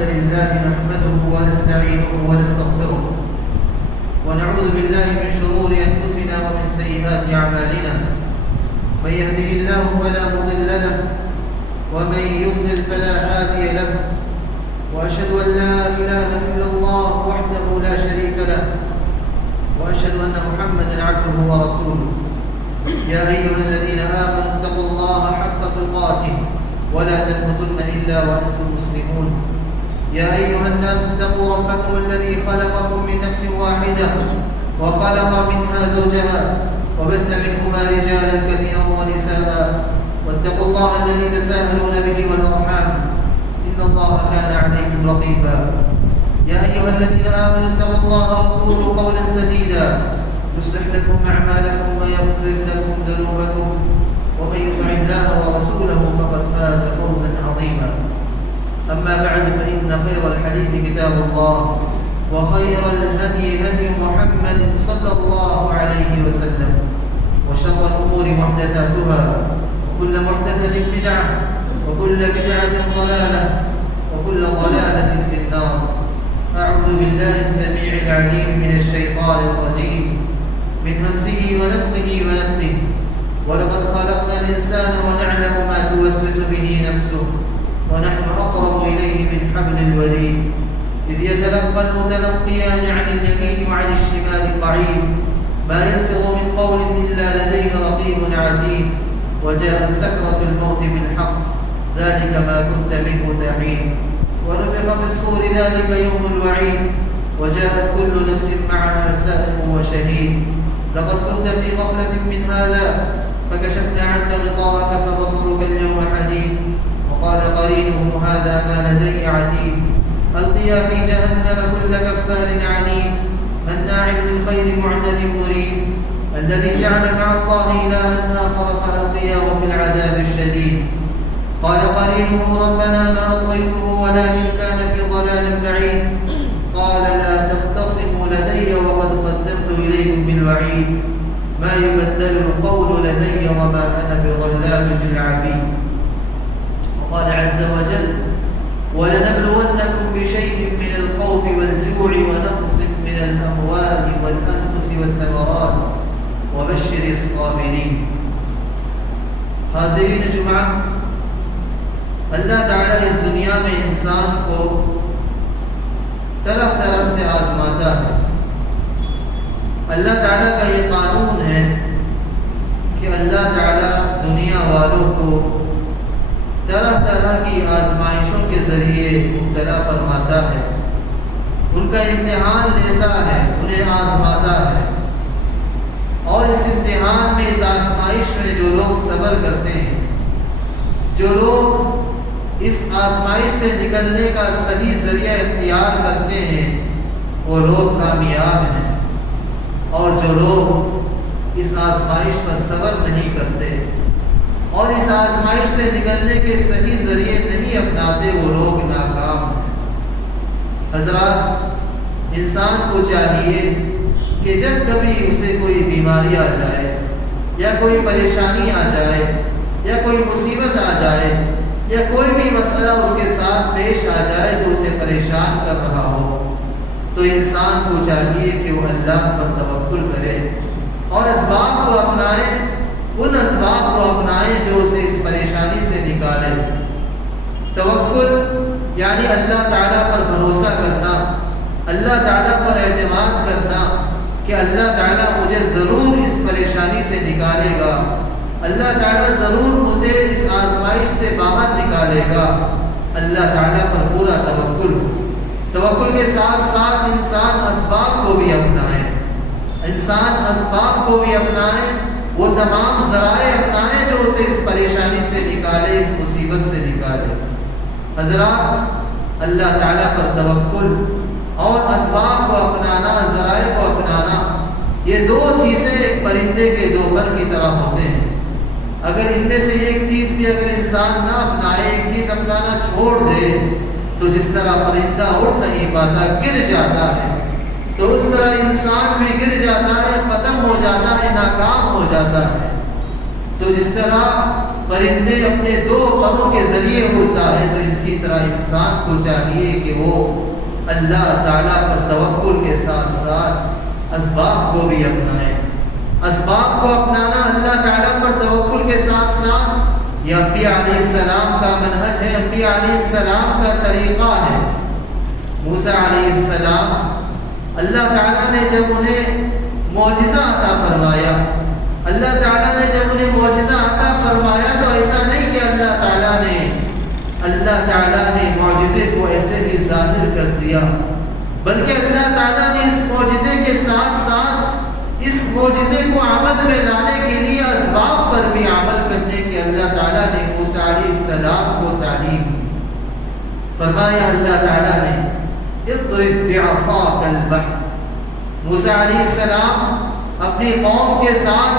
الحمد لله نحمده ونستعينه ونستغفره ونعوذ بالله من شرور أنفسنا ومن سيئات أعمالنا من يهده الله فلا مضل له ومن يضلل فلا هادي له وأشهد أن لا إله إلا الله وحده لا شريك له وأشهد أن محمدا عبده ورسوله يا أيها الذين آمنوا اتقوا الله حق تقاته ولا تموتن إلا وأنتم مسلمون يا أيها الناس اتقوا ربكم الذي خلقكم من نفس واحدة وخلق منها زوجها وبث منهما رجالا كثيرا ونساء واتقوا الله الذي تساءلون به والأرحام إن الله كان عليكم رقيبا يا أيها الذين آمنوا اتقوا الله وقولوا قولا سديدا يصلح لكم أعمالكم ويغفر لكم ذنوبكم ومن يطع الله ورسوله فقد فاز فوزا عظيما أما بعد فإن خير الحديث كتاب الله وخير الهدي هدي محمد صلى الله عليه وسلم وشر الأمور محدثاتها وكل محدثة بدعة وكل بدعة ضلالة وكل ضلالة في النار أعوذ بالله السميع العليم من الشيطان الرجيم من همزه ونفخه ونفثه ولقد خلقنا الإنسان ونعلم ما توسوس به نفسه ونحن أقرب إليه من حبل الوريد إذ يتلقى المتلقيان عن اليمين وعن الشمال قعيد ما يلفظ من قول إلا لديه رقيب عتيد وجاءت سكرة الموت بالحق ذلك ما كنت منه تحيد ونفخ في الصور ذلك يوم الوعيد وجاءت كل نفس معها سائق وشهيد لقد كنت في غفلة من هذا فكشفنا عنك غطاءك فبصرك اليوم حديد وقال قرينه هذا ما لدي عتيد ألقيا في جهنم كل كفار عنيد مناع للخير معتد مريب الذي جعل مع الله إلها آخر فألقياه في العذاب الشديد قال قرينه ربنا ما أطغيته ولكن كان في ضلال بعيد قال لا تختصموا لدي وقد قدمت إليكم بالوعيد ما يبدل القول لدي وما أنا بظلام للعبيد وقال عز وجل ولنبلونكم بشيء من الخوف والجوع ونقص من الأموال والأنفس والثمرات وبشر الصابرين. حاضرین جمعہ، اللہ تعالیٰ اس دنیا میں انسان کو طرح طرح سے آزماتا ہے۔ اللہ تعالیٰ کا یہ قانون ہے کہ اللہ تعالیٰ دنیا والوں کو طرح طرح کی آزمائشوں کے ذریعے مبتلا فرماتا ہے، ان کا امتحان لیتا ہے، انہیں آزماتا ہے، اور اس امتحان میں، اس آزمائش میں جو لوگ صبر کرتے ہیں، جو لوگ اس آزمائش سے نکلنے کا صحیح ذریعہ اختیار کرتے ہیں، وہ لوگ کامیاب ہیں، اور جو لوگ اس آزمائش پر صبر نہیں کرتے اور اس آزمائش سے نکلنے کے صحیح ذریعے نہیں اپناتے، وہ لوگ ناکام ہیں۔ حضرات، انسان کو چاہیے کہ جب کبھی اسے کوئی بیماری آ جائے یا کوئی پریشانی آ جائے یا کوئی مصیبت آ جائے یا کوئی بھی مسئلہ اس کے ساتھ پیش آ جائے جو اسے پریشان کر رہا ہو، تو انسان کو چاہیے کہ وہ اللہ پر توکل کرے اور اسباب کو اپنائے، ان اسباب کو اپنائے جو اسے اس پریشانی سے نکالے۔ توکل یعنی اللہ تعالیٰ پر بھروسہ کرنا، اللہ تعالیٰ پر اعتماد کرنا کہ اللہ تعالیٰ مجھے ضرور اس پریشانی سے نکالے گا، اللہ تعالیٰ ضرور مجھے اس آزمائش سے باہر نکالے گا۔ اللہ تعالیٰ پر پورا توکل ہو۔ توکل کے ساتھ ساتھ انسان اسباب کو بھی اپنائے، انسان اسباب کو بھی اپنائے، وہ تمام ذرائع اپنائے جو اسے اس پریشانی سے نکالے، اس مصیبت سے نکالے۔ حضرات، اللہ تعالیٰ پر توکل اور اسباب کو اپنانا، ذرائع کو اپنانا، یہ دو چیزیں ایک پرندے کے دو پر کی طرح ہوتے ہیں۔ اگر ان میں سے ایک چیز بھی اگر انسان نہ اپنائے، ایک چیز اپنانا چھوڑ دے، تو جس طرح پرندہ اڑ نہیں پاتا، گر جاتا ہے، تو اس طرح انسان بھی گر جاتا ہے، ختم ہو جاتا ہے، ناکام ہو جاتا ہے۔ تو جس طرح پرندے اپنے 2 پروں کے ذریعے اڑتا ہے، تو اسی طرح انسان کو چاہیے کہ وہ اللہ تعالیٰ پر توکل کے ساتھ ساتھ اسباب کو بھی اپنائے۔ اسباب کو اپنانا اللہ تعالیٰ پر توکل کے ساتھ ساتھ یہ انبیاء علیہ السلام کا منہج ہے، انبیاء علیہ السلام کا طریقہ ہے۔ موسیٰ علیہ السلام اللہ تعالیٰ نے جب انہیں معجزہ عطا فرمایا، اللہ تعالیٰ نے جب انہیں معجزہ عطا فرمایا تو ایسا نہیں کہ اللہ تعالیٰ نے معجزے کو ایسے ہی ظاہر کر دیا، بلکہ اللہ تعالیٰ نے اس معجزے کے ساتھ ساتھ اس معجزے کو عمل میں لانے کے لیے اسباب پر بھی عمل کرنے کے اللہ تعالیٰ نے موسیٰ علیہ السلام کو تعلیم دی۔ فرمایا اللہ تعالیٰ نے اضرب بعصاک البحر۔ موسیٰ علیہ السلام اپنی قوم کے ساتھ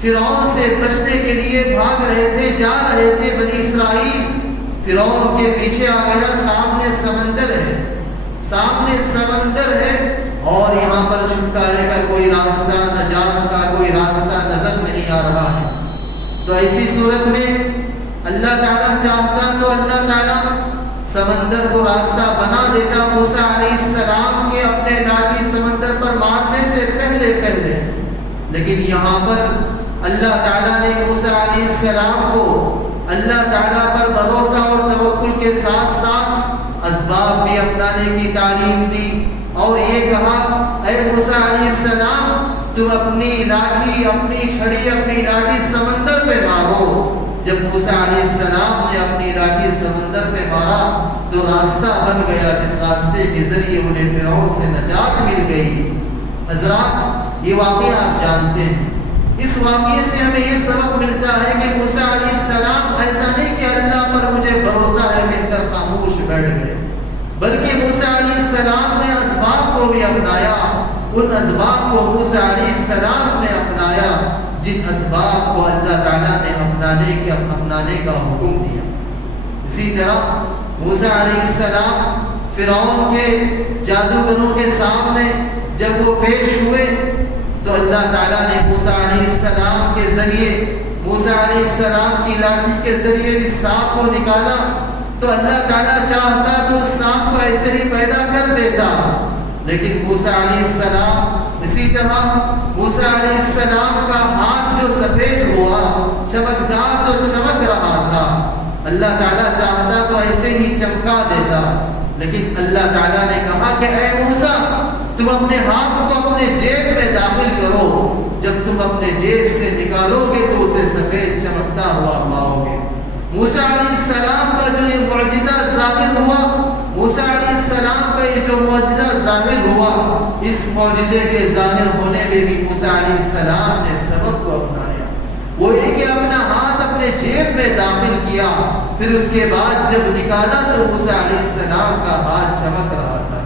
فرعون سے بچنے کے لیے بھاگ رہے تھے، جا رہے تھے بنی اسرائیل۔ فرعون کے پیچھے آ گیا، سامنے سمندر ہے اور یہاں پر چھٹکارے کا کوئی راستہ، نجات کا کوئی راستہ نظر نہیں آ رہا ہے۔ تو ایسی صورت میں اللہ تعالیٰ چاہتا تو اللہ تعالیٰ سمندر کو راستہ بنا دیتا موسیٰ علیہ السلام کے اپنے لاٹھی سمندر پر مارنے سے پہلے، لیکن یہاں پر اللہ تعالیٰ نے موسیٰ علیہ السلام کو اللہ تعالیٰ پر بھروسہ اور توکل کے ساتھ ساتھ اسباب بھی اپنانے کی تعلیم دی اور یہ کہا اے موسیٰ علیہ السلام تم اپنی لاٹھی، اپنی چھڑی، اپنی لاٹھی سمندر پہ مارو۔ جب موسیٰ علیہ السلام نے اپنی لاٹھی سمندر پہ مارا تو راستہ بن گیا، جس راستے کے ذریعے انہیں فرعون سے نجات مل گئی۔ حضرات یہ واقعہ آپ جانتے ہیں، اس واقعے سے ہمیں یہ سبق ملتا ہے کہ موسیٰ علیہ السلام ایسا نہیں کہ اللہ پر مجھے بھروسہ ہے کہہ کر خاموش بیٹھ گئے، بلکہ موسیٰ علیہ السلام نے اسباب کو بھی اپنایا۔ ان اسباب کو موسیٰ علیہ السلام نے اپنایا جن اسباب کو اللہ تعالیٰ نے اپنانے کا حکم دیا۔ اسی طرح موسیٰ علیہ السلام فرعون کے جادوگروں کے سامنے جب وہ پیش ہوئے تو اللہ تعالیٰ نے موسیٰ علیہ السلام کے ذریعے، موسیٰ علیہ السلام کی لاٹھی کے ذریعے اس سانپ کو نکالا تو اللہ تعالیٰ چاہتا تو اس سانپ کو ایسے ہی پیدا کر دیتا، لیکن موسیٰ علیہ السلام اسی طرح موسیٰ علیہ السلام کا ہاتھ جو سفید ہوا، چمکدار جو چمک رہا تھا، اللہ تعالیٰ چاہتا تو ایسے ہی چمکا دیتا، لیکن اللہ تعالیٰ نے کہا کہ اے موسیٰ تم اپنے ہاتھ کو اپنے جیب میں داخل کرو، جب تم اپنے جیب سے نکالو گے تو اسے سفید چمکتا ہوا پاؤ گے۔ موسیٰ علیہ السلام کا جو یہ معجزہ ظاہر ہوا، موسیٰ علیہ السلام کا یہ جو معجزہ ظاہر ہوا، اس معجزے کے ظاہر ہونے میں بھی موسیٰ علیہ السلام نے سبب کو اپنایا۔ وہ یہ کہ اپنا ہاتھ اپنے جیب میں داخل کیا، پھر اس کے بعد جب نکالا تو موسیٰ علیہ السلام کا ہاتھ چمک رہا تھا۔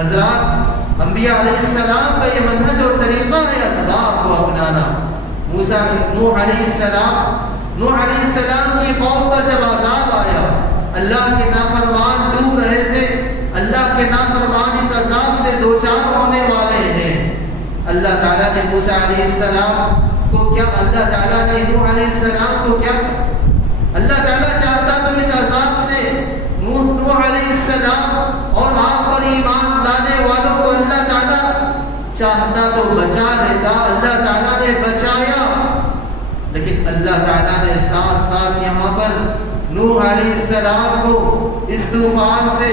حضرات انبیاء علیہ السلام کا یہ منہج اور طریقہ ہے اسباب کو اپنانا۔ نوح علیہ السلام کی قوم پر جب عذاب آیا، اللہ کے نافرمان ڈوب رہے تھے، اللہ کے نافرمان اس عذاب سے دوچار ہونے والے ہیں۔ اللہ تعالیٰ نے موسیٰ علیہ السلام کو کیا، اللہ تعالیٰ نے نوح علیہ السلام کو کیا کہا؟ اللہ تعالیٰ چاہتا تو اس عذاب سے نوح علیہ السلام اور آپ پر ایمان لانے والوں کو اللہ تعالیٰ چاہتا تو بچا لیتا، اللہ تعالیٰ نے بچایا، لیکن اللہ تعالیٰ نے ساتھ ساتھ یہاں پر نوح علیہ السلام کو اس طوفان سے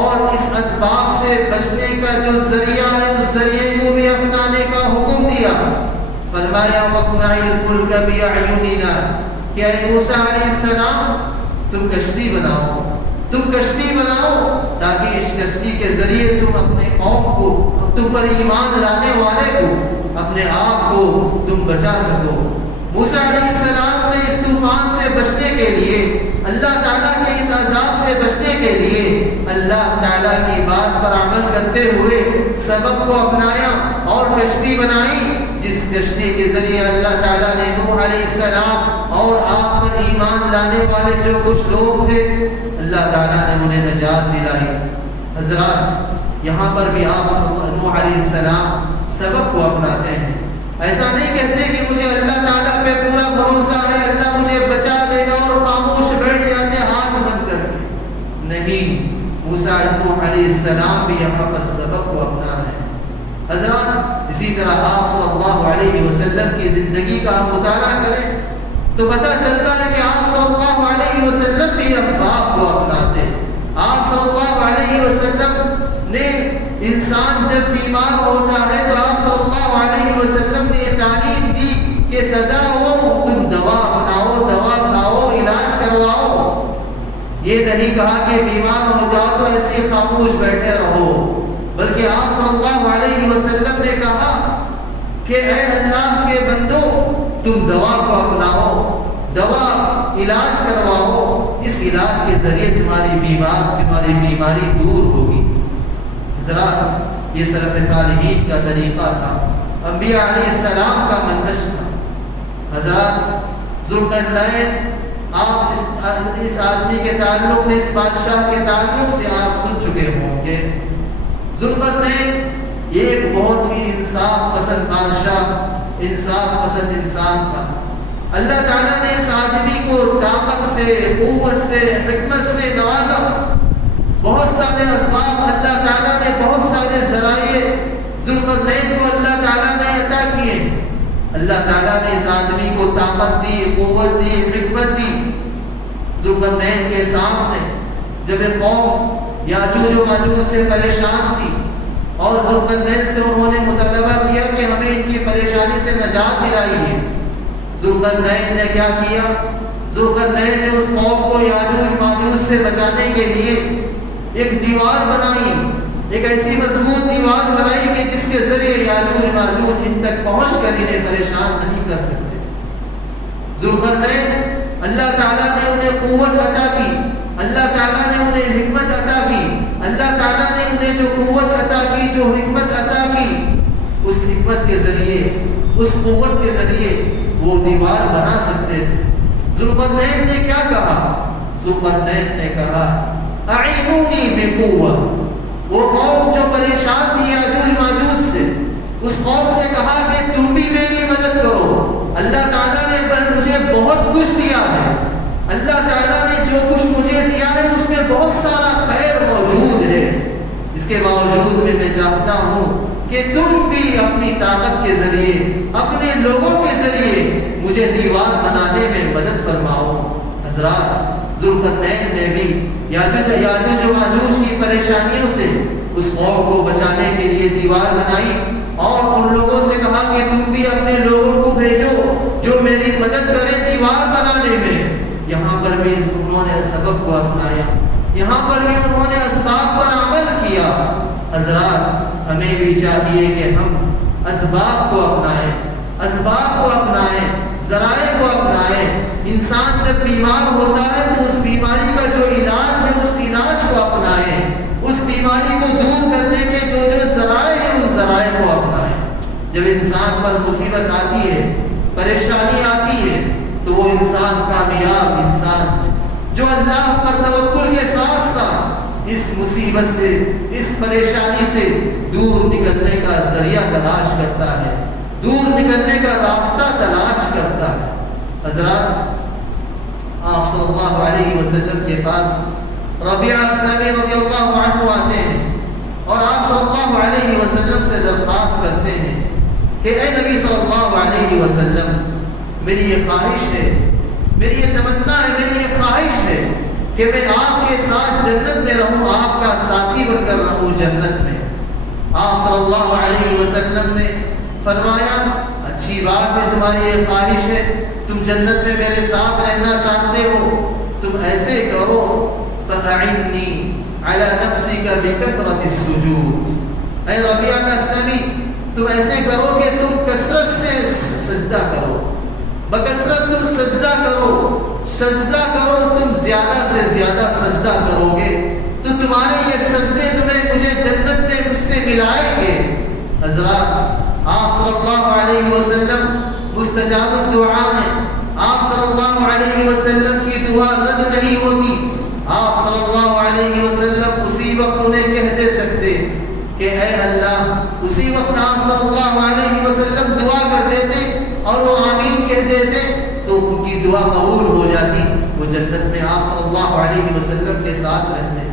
اور اس اسباب سے بچنے کا جو ذریعہ ہے اس ذریعے کو بھی اپنانے کا حکم دیا۔ فرمایا وَاصْنَعِ الْفُلْكَ بِأَعْيُنِنَا کہ اے موسیٰ علیہ السلام تم کشتی بناؤ تاکہ اس کشتی کے ذریعے تم اپنے قوم کو، تم پر ایمان لانے والے کو، اپنے آپ کو تم بچا سکو۔ موسیٰ علیہ السلام نے اس طوفان سے بچنے کے لیے، اللہ تعالیٰ کے اس عذاب سے بچنے کے لیے اللہ تعالیٰ کی بات پر عمل کرتے ہوئے سبب کو اپنایا اور کشتی بنائی، جس کشتی کے ذریعے اللہ تعالیٰ نے نوح علیہ السلام اور آپ پر ایمان لانے والے جو کچھ لوگ تھے اللہ تعالیٰ نے انہیں نجات دلائی۔ حضرات یہاں پر بھی آپ نوح علیہ السلام سبب کو اپناتے ہیں۔ ایسا نہیں کہتے کہ مجھے اللہ تعالیٰ پہ پورا بھروسہ ہے، اللہ مجھے بچا لے گا، اور خاموش بیٹھ جاتے ہاتھ بند کر کے۔ نہیں، موسیٰ علیہ السلام بھی یہاں پر سبق کو اپنا رہے ہیں۔ حضرات، اسی طرح آپ صلی اللہ علیہ وسلم کی زندگی کا ہم مطالعہ کریں تو پتہ چلتا ہے کہ آپ صلی اللہ علیہ وسلم بھی اسباب کو اپناتے۔ آپ صلی اللہ علیہ وسلم نے انسان جب بیمار ہوتا ہے تو آپ صلی اللہ علیہ وسلم نے یہ تعلیم دی کہ تداؤ، تم دوا اپناؤ، دوا کھاؤ، علاج کرواؤ۔ یہ نہیں کہا کہ بیمار ہو جاؤ تو ایسے ہی خاموش بیٹھے رہو، بلکہ آپ صلی اللہ علیہ وسلم نے کہا کہ اے اللہ کے بندو، تم دوا کو اپناؤ، دوا علاج کرواؤ، اس علاج کے ذریعے تمہاری بیماری دور ہوگی۔ حضرات، یہ سلف صالحین کا طریقہ تھا، انبیاء علیہ السلام کا منہج تھا۔ حضرات، ذوالقرنین، آپ اس آدمی کے تعلق سے، اس بادشاہ کے تعلق سے آپ سن چکے ہوں گے۔ ذوالقرنین ایک بہت ہی انصاف پسند بادشاہ، انصاف پسند انسان تھا۔ اللہ تعالیٰ نے اس آدمی کو طاقت سے، قوت سے، حکمت سے نوازا۔ بہت سارے اسباب اللہ تعالیٰ نے، بہت سارے ذرائع ذوالقرنین کو اللہ تعالیٰ نے عطا کیے۔ اللہ تعالیٰ نے اس آدمی کو طاقت دی، قوت دی، حکمت دی۔ ذوالقرنین کے سامنے جب ایک قوم یاجوج و ماجوج سے پریشان تھی اور ذوالقرنین سے انہوں نے مطالبہ کیا کہ ہمیں ان کی پریشانی سے نجات دلائیے، ذوالقرنین نے کیا کیا؟ ذوالقرنین نے اس قوم کو یاجوج ماجوج سے بچانے کے لیے ایک دیوار بنائی، ایک ایسی مضبوط دیوار بنائی کہ جس کے ذریعے یاجوج ماجوج ان تک پہنچ کر انہیں پریشان نہیں کر سکتے۔ ذوالقرنین، اللہ تعالیٰ نے انہیں قوت عطا کی، اللہ تعالیٰ نے انہیں حکمت عطا کی، اللہ تعالیٰ نے انہیں جو قوت عطا کی، جو حکمت عطا کی، اس حکمت کے ذریعے، اس قوت کے ذریعے وہ دیوار بنا سکتے تھے۔ ذوالقرنین نے کیا کہا؟ ذوالقرنین نے کہا اعینونی بقوہ۔ وہ قوم جو پریشان تھی یاجوج ماجوج سے، اس قوم سے کہا کہ تم بھی میری مدد کرو، اللہ تعالیٰ نے مجھے بہت کچھ دیا ہے، اللہ تعالیٰ نے جو کچھ مجھے دیا ہے اس میں بہت سارا خیر موجود ہے، اس کے باوجود میں چاہتا ہوں کہ تم بھی اپنی طاقت کے ذریعے، اپنے لوگوں کے ذریعے مجھے دیوار بنانے میں مدد فرماؤ۔ حضرات، ذوالقرنین نے بھی یاجوج و ماجوج کی پریشانیوں سے اس قوم کو بچانے کے لیے دیوار بنائی اور ان لوگوں سے کہا کہ تم بھی اپنے لوگوں کو بھیجو جو میری مدد کریں دیوار بنانے میں۔ یہاں پر بھی انہوں نے سبب کو اپنایا، یہاں پر بھی انہوں نے اسباب پر عمل کیا۔ حضرات، ہمیں بھی چاہیے کہ ہم اسباب کو اپنائیں، اسباب کو اپنائیں، ذرائع کو اپنائیں۔ انسان جب بیمار ہوتا ہے تو اس بیماری کا جو علاج ہے اس علاج کو اپنائیں، اس بیماری کو دور کرنے کے جو ذرائع ہیں ان ذرائع کو اپنائیں۔ جب انسان پر مصیبت آتی ہے، پریشانی آتی ہے تو وہ انسان کامیاب انسان ہے جو اللہ پر توکل کے ساتھ ساتھ اس مصیبت سے، اس پریشانی سے دور نکلنے کا ذریعہ تلاش کرتا ہے، دور نکلنے کا راستہ تلاش کرتا ہے۔ حضرات، آپ صلی اللہ علیہ وسلم کے پاس ربیعہ اسلمی رضی اللہ عنہ آتے ہیں اور آپ صلی اللہ علیہ وسلم سے درخواست کرتے ہیں کہ اے نبی صلی اللہ علیہ وسلم، میری یہ خواہش ہے، میری یہ تمنا ہے، میری یہ خواہش ہے کہ میں آپ کے ساتھ جنت میں رہوں، آپ کا ساتھی بن کر رہوں جنت میں۔ آپ صلی اللہ علیہ وسلم نے فرمایا اچھی بات ہے، تمہاری یہ خواہش ہے، تم جنت میں میرے ساتھ رہنا چاہتے ہو، تم ایسے کرو فَأَعِنِّي عَلَى نَفْسِكَ بِكَثْرَةِ السُّجُودِ۔ اے ربیعہ اسلمی، تم ایسے کرو کہ تم کثرت سے سجدہ کرو، بکثرت تم سجدہ کرو، سجدہ کرو، تم زیادہ سے زیادہ سجدہ کرو گے تو تمہارے یہ سجدے تمہیں مجھے جنت میں مجھ سے ملائیں گے۔ حضرات، آپ صلی اللہ علیہ وسلم مستجاب الدعا ہیں، آپ صلی اللہ علیہ وسلم کی دعا رد نہیں ہوتی۔ آپ صلی اللہ علیہ وسلم اسی وقت انہیں کہہ دے سکتے کہ اے اللہ، اسی وقت آپ صلی اللہ علیہ وسلم دعا کرتے جنت میں آپ صلی اللہ علیہ وسلم کے ساتھ رہتے.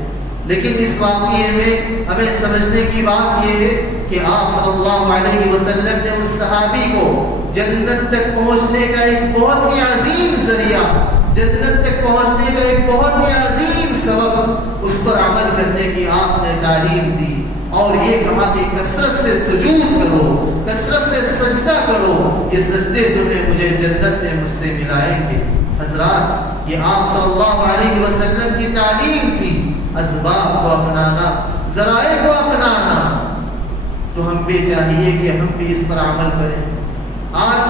لیکن اس واقعے میں ہمیں سمجھنے کی بات یہ ہے کہ آپ صلی اللہ علیہ وسلم نے اس صحابی کو جنت تک پہنچنے کا ایک بہت ہی عظیم ذریعہ، جنت تک پہنچنے کا ایک بہت ہی عظیم سبب، اس پر عمل کرنے کی آپ نے تعلیم دی اور یہ کہا کہ کثرت سے سجود کرو، کثرت سے سجدہ کرو، یہ سجدے تمہیں مجھے جنت میں مجھ سے ملائیں گے. حضرات، یہ آپ صلی اللہ علیہ وسلم کی تعلیم تھی، اسباب کو اپنانا، ذرائع کو اپنانا. تو ہم بھی چاہیے کہ ہم بھی اس پر عمل کریں. آج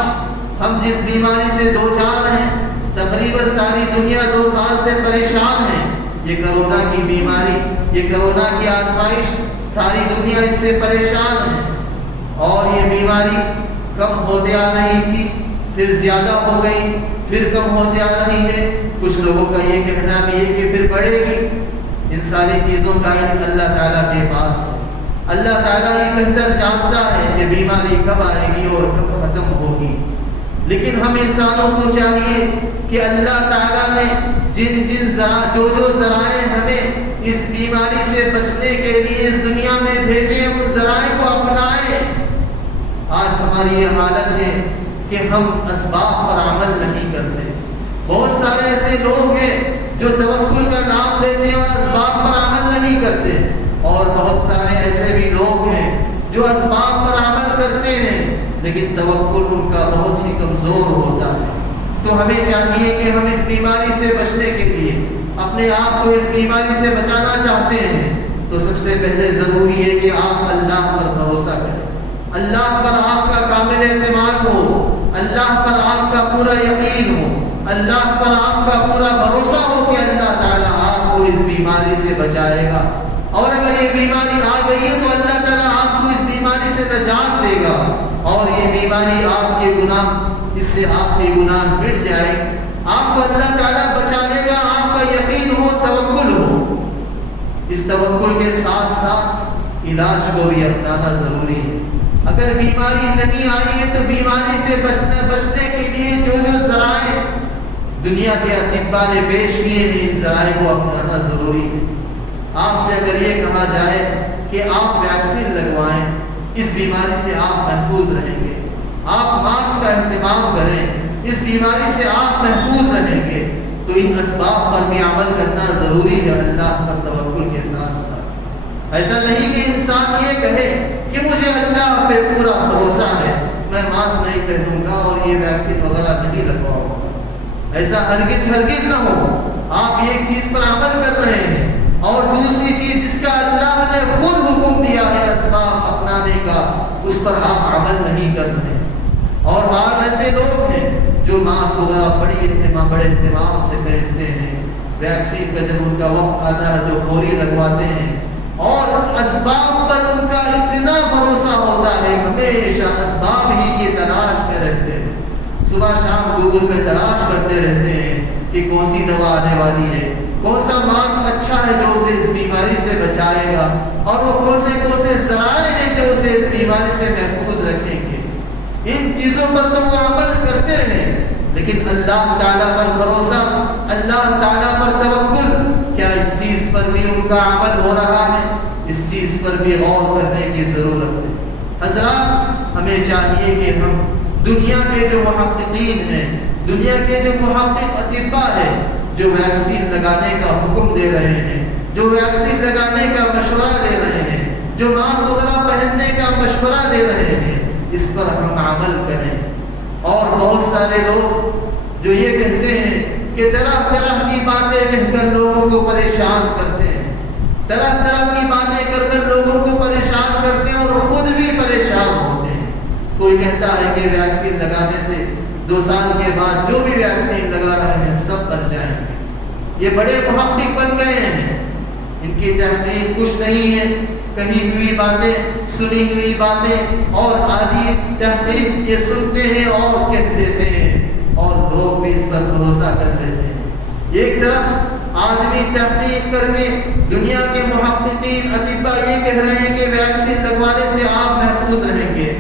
ہم جس بیماری سے دوچار ہیں، تقریباً ساری دنیا 2 سال سے پریشان ہے. یہ کرونا کی بیماری، یہ کرونا کی آزمائش، ساری دنیا اس سے پریشان ہے. اور یہ بیماری کم ہوتے آ رہی تھی، پھر زیادہ ہو گئی، پھر کم ہوتے آ رہی ہے. کچھ لوگوں کا یہ کہنا بھی ہے کہ پھر بڑھے گی. ان ساری چیزوں کا علم اللہ تعالیٰ کے پاس ہے. اللہ تعالیٰ ہی بہتر جانتا ہے کہ بیماری کب آئے گی اور کب ختم ہوگی. لیکن ہم انسانوں کو چاہیے کہ اللہ تعالیٰ نے جو ذرائع ہمیں اس بیماری سے بچنے کے لیے اس دنیا میں بھیجے، ان ذرائع کو اپنائیں. آج ہماری یہ حالت ہے کہ ہم اسباب پر عمل نہیں کرتے. بہت سارے ایسے لوگ ہیں جو توکل کا نام لیتے ہیں اور اسباب پر عمل نہیں کرتے، اور بہت سارے ایسے بھی لوگ ہیں جو اسباب پر عمل کرتے ہیں لیکن توکل ان کا بہت ہی کمزور ہوتا ہے. تو ہمیں چاہیے کہ ہم اس بیماری سے بچنے کے لیے اپنے آپ کو اس بیماری سے بچانا چاہتے ہیں تو سب سے پہلے ضروری ہے کہ آپ اللہ پر بھروسہ کریں، اللہ پر آپ کا کامل اعتماد ہو، اللہ پر آپ کا پورا یقین ہو، اللہ پر آپ کا پورا بھروسہ ہو کہ اللہ تعالیٰ آپ کو اس بیماری سے بچائے گا. اور اگر یہ بیماری آ گئی ہے تو اللہ تعالیٰ آپ کو اس بیماری سے نجات دے گا اور یہ بیماری آپ کے گناہ، اس سے آپ کے گناہ مٹ جائے، آپ کو اللہ تعالیٰ بچا لے گا. آپ کا یقین ہو، توکل ہو. اس توکل کے ساتھ ساتھ علاج کو بھی اپنانا ضروری ہے. اگر بیماری نہیں آئی ہے تو بیماری سے بچنے کے لیے جو ذرائع دنیا کے اطباء نے پیش کیے ہیں، ان ذرائع کو اپنانا ضروری ہے. آپ سے اگر یہ کہا جائے کہ آپ ویکسین لگوائیں، اس بیماری سے آپ محفوظ رہیں گے، آپ ماسک کا اہتمام کریں، اس بیماری سے آپ محفوظ رہیں گے، تو ان اسباب پر بھی عمل کرنا ضروری ہے اللہ پر توکل کے ساتھ ساتھ. ایسا نہیں کہ انسان یہ کہے کہ مجھے اللہ پہ پورا بھروسہ ہے، میں ماسک نہیں پہنوں گا اور یہ ویکسین وغیرہ نہیں لگواؤں گا. ایسا ہرگز نہ ہو. آپ ایک چیز پر عمل کر رہے ہیں اور دوسری چیز جس کا اللہ نے خود حکم دیا ہے اسباب اپنانے کا، اس پر آپ عمل نہیں کر رہے. اور بعض ایسے لوگ ہیں جو ماسک وغیرہ بڑے اہتمام سے پہنتے ہیں، ویکسین کا جب ان کا وقت آتا ہے تو فوری لگواتے ہیں، اور اسباب پر ان کا اتنا بھروسہ ہوتا ہے، ہمیشہ اسباب ہی کی تلاش میں رہتے ہیں. صبح شام گوگل پہ تلاش کرتے رہتے ہیں کہ کون سی دوا آنے والی ہے، کون سا ماسک اچھا ہے جو اسے اس بیماری سے بچائے گا، اور وہ کون سے ذرائع ہیں جو اسے اس بیماری سے محفوظ رکھیں گے. ان چیزوں پر تو وہ عمل کرتے ہیں، لیکن اللہ تعالیٰ پر بھروسہ، اللہ تعالیٰ پر توکل، کیا اس چیز پر بھی ان کا عمل ہو رہا ہے؟ اس چیز پر بھی غور کرنے کی ضرورت ہے. حضرات، ہمیں چاہیے کہ ہم دنیا کے جو محققین ہیں، دنیا کے جو محقق اطباء ہیں، جو ویکسین لگانے کا حکم دے رہے ہیں، جو ویکسین لگانے کا مشورہ دے رہے ہیں، جو ماسک وغیرہ پہننے کا مشورہ دے رہے ہیں، اس پر ہم عمل کریں. اور بہت سارے لوگ جو یہ کہتے ہیں کہ طرح کی باتیں کہہ کر لوگوں کو پریشان کرتے ہیں، طرح کی باتیں کر کر لوگوں کو پریشان کرتے ہیں اور خود بھی پریشان ہوتے ہیں. کوئی کہتا ہے کہ ویکسین لگانے سے 2 سال کے بعد جو بھی ویکسین لگا رہے ہیں سب مر جائیں گے. یہ بڑے محقق بن گئے ہیں، ان کی تحقیق کچھ نہیں ہے، کہی ہوئی باتیں، سنی ہوئی باتیں، اور آدھی تحقیق یہ سنتے ہیں اور کہہ دیتے ہیں اور لوگ بھی اس پر بھروسہ کر لیتے ہیں. ایک طرف آدمی تحقیق کر کے دنیا کے محققین اطباء یہ کہہ رہے ہیں کہ ویکسین لگوانے سے آپ محفوظ رہیں گے،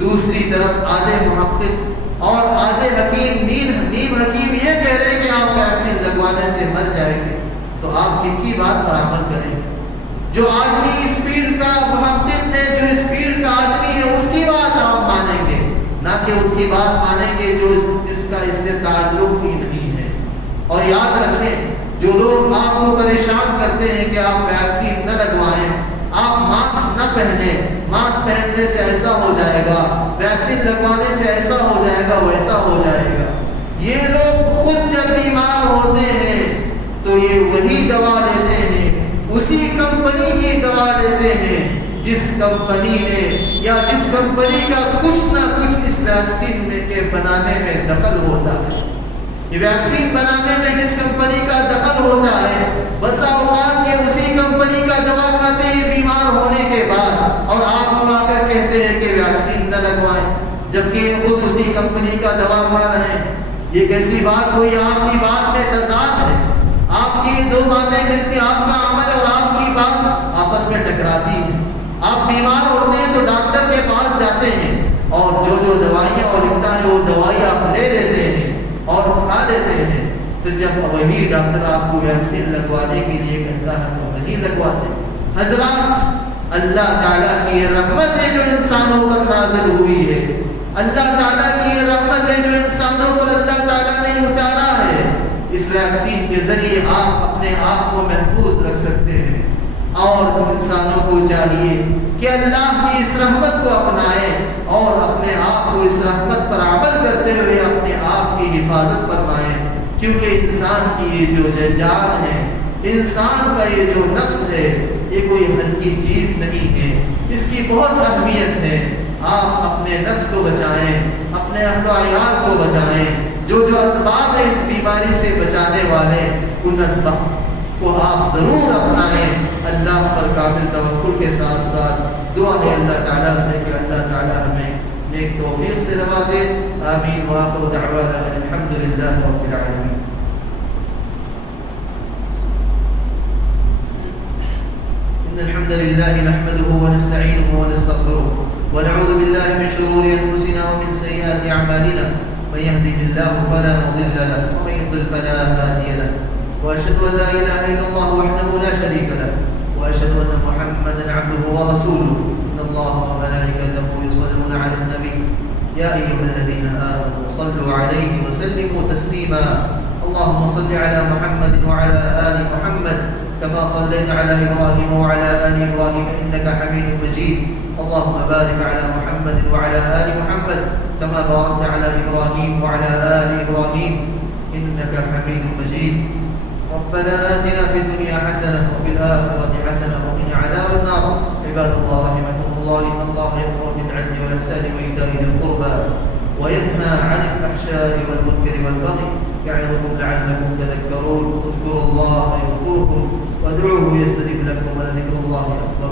دوسری طرف آدھے محقق اور آدھے حکیم، نیم حکیم یہ کہہ رہے ہیں کہ آپ ویکسین ویکسین لگوانے سے مر جائیں گے تو آپ کن کی بات پر عمل کریں گے؟ جو آدمی اس فیلڈ کا محقق ہے، جو اس فیلڈ کا آدمی ہے، اس کی بات آپ مانیں گے، نہ کہ اس کی بات مانیں گے جو اس کا اس سے تعلق ہی نہیں ہے۔ اور یاد رکھیں، جو لوگ آپ کو پریشان کرتے ہیں کہ آپ ویکسین نہ لگوائیں، آپ ماسک نہ پہنیں، ماسک پہننے سے ایسا ہو جائے گا، ویکسین لگوانے سے ایسا ہو جائے گا، ویسا ہو جائے گا، یہ لوگ خود جب بیمار ہوتے ہیں تو یہ وہی دوا لیتے ہیں، اسی کمپنی کی دوا لیتے ہیں جس کمپنی نے یا جس کمپنی کا کچھ نہ کچھ اس ویکسین کے بنانے میں دخل ہوتا ہے۔ یہ ویکسین بنانے میں جس کمپنی کا دخل ہوتا ہے، بسا اوقات یہ اسی کمپنی کا دوا کھاتے ہیں بیمار ہونے کے بعد، اور آپ کو آ کر کہتے ہیں کہ ویکسین نہ لگوائیں، جبکہ خود اسی کمپنی کا دوا کھا رہے ہیں۔ یہ کیسی بات ہوئی؟ آپ کی بات میں تضاد ہے، آپ کی دو باتیں ملتی، آپ کا عمل اور آپ کی بات آپس میں ٹکراتی ہیں۔ آپ بیمار ہوتے ہیں تو ڈاکٹر کے پاس جاتے ہیں، اور جو دوائیاں وہ لکھتا ہے وہ دوائی آپ لے لیتے ہیں اور کھا لیتے ہیں، پھر جب وہی ڈاکٹر آپ کو ویکسین لگوانے کے لیے کہتا ہے تو نہیں لگواتے۔ حضرات، اللہ تعالیٰ کی یہ رحمت ہے جو انسانوں پر نازل ہوئی ہے، اللہ تعالیٰ کی یہ رحمت ہے جو انسانوں پر اللہ تعالیٰ نے اتارا ہے۔ اس ویکسین کے ذریعے آپ اپنے آپ کو محفوظ رکھ سکتے ہیں، اور انسانوں کو چاہیے کہ اللہ کی اس رحمت کو اپنائیں اور اپنے آپ کو اس رحمت پر عمل کرتے ہوئے اپنے آپ کی حفاظت فرمائیں، کیونکہ انسان کی یہ جو جان ہے، انسان کا یہ جو نفس ہے، یہ کوئی ہلکی چیز نہیں ہے، اس کی بہت اہمیت ہے۔ آپ اپنے نفس کو بچائیں، اپنے اہل و عیال کو بچائیں، جو اسباب ہیں اس بیماری سے بچانے والے، ان اسباب کو آپ ضرور اپنائیں۔ اللہ پر کامل توکل کے ساتھ ساتھ دعا ہے اللہ تعالیٰ سے کہ اللہ تعالیٰ ہمیں نیک توفیق سے نوازے۔ آمین وآخر دعوانا الحمد للہ رب العالمین۔ إن الحمد لله نحمده ونستعينه ونستغفره ونعوذ بالله من شرور أنفسنا ومن سيئات أعمالنا، من يهده الله فلا مضل له ومن يضلل فلا هادي له، وأشهد أن لا إله إلا الله وحده لا شريك له، وأشهد أن محمدا عبده ورسوله، إن الله وملائكته يصلون على النبي يا أيها الذين آمنوا صلوا عليه وسلموا تسليما، اللهم صل على محمد وعلى آل محمد كما صليت على إبراهيم وعلى آل إبراهيم إنك حميد مجيد، اللهم بارك على محمد وعلى آل محمد كما باركت على إبراهيم وعلى آل إبراهيم إنك حميد مجيد، ربنا آتنا في الدنيا حسنة وفي الآخرة حسنة وقنا عذاب النار، عباد الله رحمكم الله، إن الله يأمر بالعدل والإحسان وإيتاء ذي القربى وينهى عن الفحشاء والمنكر والبغي يعظكم لعلكم تذكرون، اذكروا الله يذكركم وادعوه يستجب لكم ولذكر الله أكبر